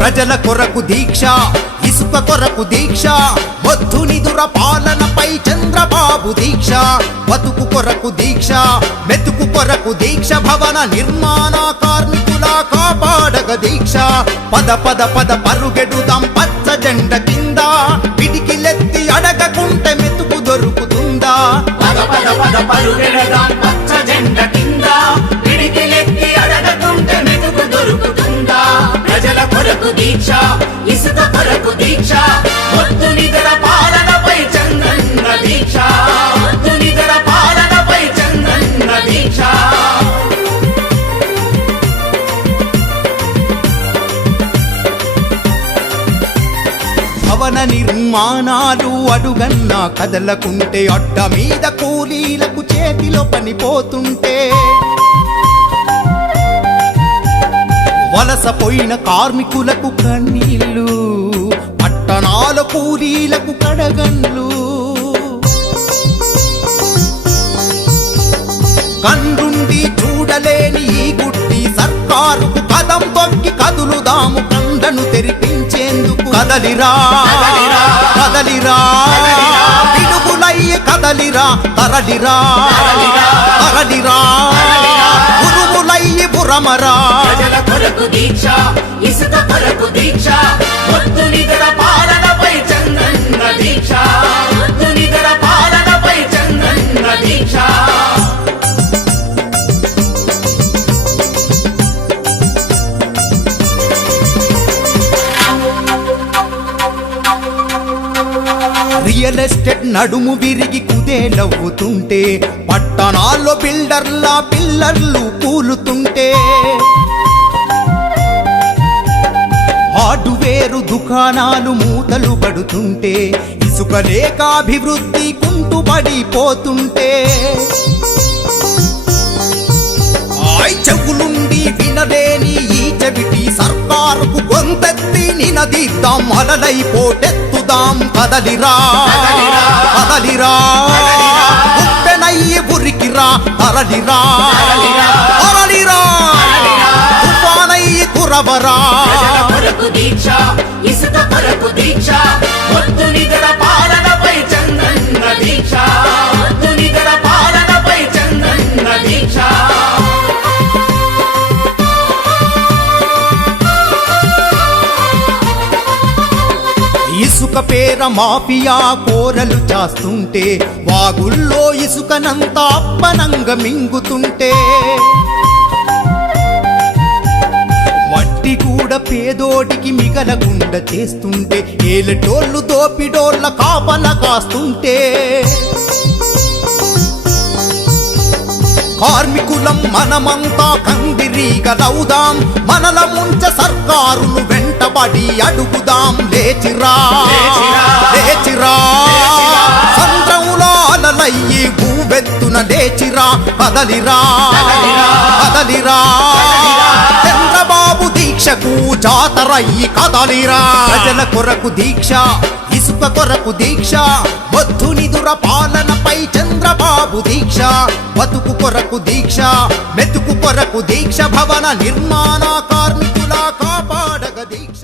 ప్రజల కొరకు దీక్ష ఇసుక కొరకు దీక్ష వద్దు నిధుర పాలనపై చంద్రబాబు దీక్ష బతుకు కొరకు దీక్ష మెతుకు కొరకు దీక్ష భవన నిర్మాణ కార్మికుల కాపాడగ దీక్ష. పద పద పద పరుగెడుదాం పచ్చ జెండ కింద పిడికిలెత్తి అడగకుంటే మెతుకు దొరుకుతుందా? పద పద పద పరుగెడదాం భవన నిర్మాణాలు అడుగన్నా కదలకుంటే అడ్డ మీద కూలీలకు చేతిలో పనిపోతుంటే. వలసపోయిన కార్మికులకు కన్నీళ్ళు పట్టణాల కూలీలకు కడగండ్లు కండుండి చూడలేని ఈ గుడ్డి సర్కారుకు కదం తొక్కి కదులుదాము కన్ను కదలిరా కదలిరా. కదలిరా కదలిరా. తరలిరా తరలిరా. ఉరుములయ్యి బురమరా దీక్ష ఇసుక కొరకు దీక్ష రియల్ ఎస్టేట్ నడుము విరిగి కుదేలవుతుంటే పట్టణాల్లో బిల్డర్లా పిల్లర్లు కూలుతుంటే. హార్డ్వేరు దుకాణాలు మూతలు పడుతుంటే ఇసుక లేక అభివృద్ధి కుంటుపడిపోతుంటే ఆయ్ చెవులుండి వినలేని గొంతెత్తి నినదిద్దాం అలలైపోటెత్తుదాం కదలిరా కదలిరా. ఉప్పెనయ్యి ఉరికిరా. తరలిరా. తరలిరా. తుఫానయ్యి కురవరా. దీక్ష ఇసుక కొరకు దీక్ష. ఇసుక పేర మాఫియా కోరలు చాస్తుంటే వాగుల్లో ఇసుకనంతా అప్పనంగా మింగుతుంటే. వట్టి కూడా పేదోటికి మిగలకుండా చేస్తుంటే ఏలటోళ్ళు దోపిడోళ్ళ కాపల కాస్తుంటే. కార్మికులం మనమంతా కందిరీగలవుదాం మనల ముంచ సర్కారును వెంటబడి అడుగుదాం లేచిరా లేచిరా. లేచిరా లేచిరా. సంద్రములో అలలయ్యి భూవెత్తున లేచిరా. కదలిరా కదలిరా. చంద్రబాబు దీక్షకు జాతరయ్యి కదలిరా ప్రజల కొరకు దీక్ష ఇసుక కొరకు దీక్ష వద్దు నిదుర పాలనపై చంద్రబాబు దీక్ష. బతుకు కొరకు దీక్ష మెతుకు కొరకు దీక్ష భవన నిర్మాణ కార్మికుల కాపాడగ దీక్ష.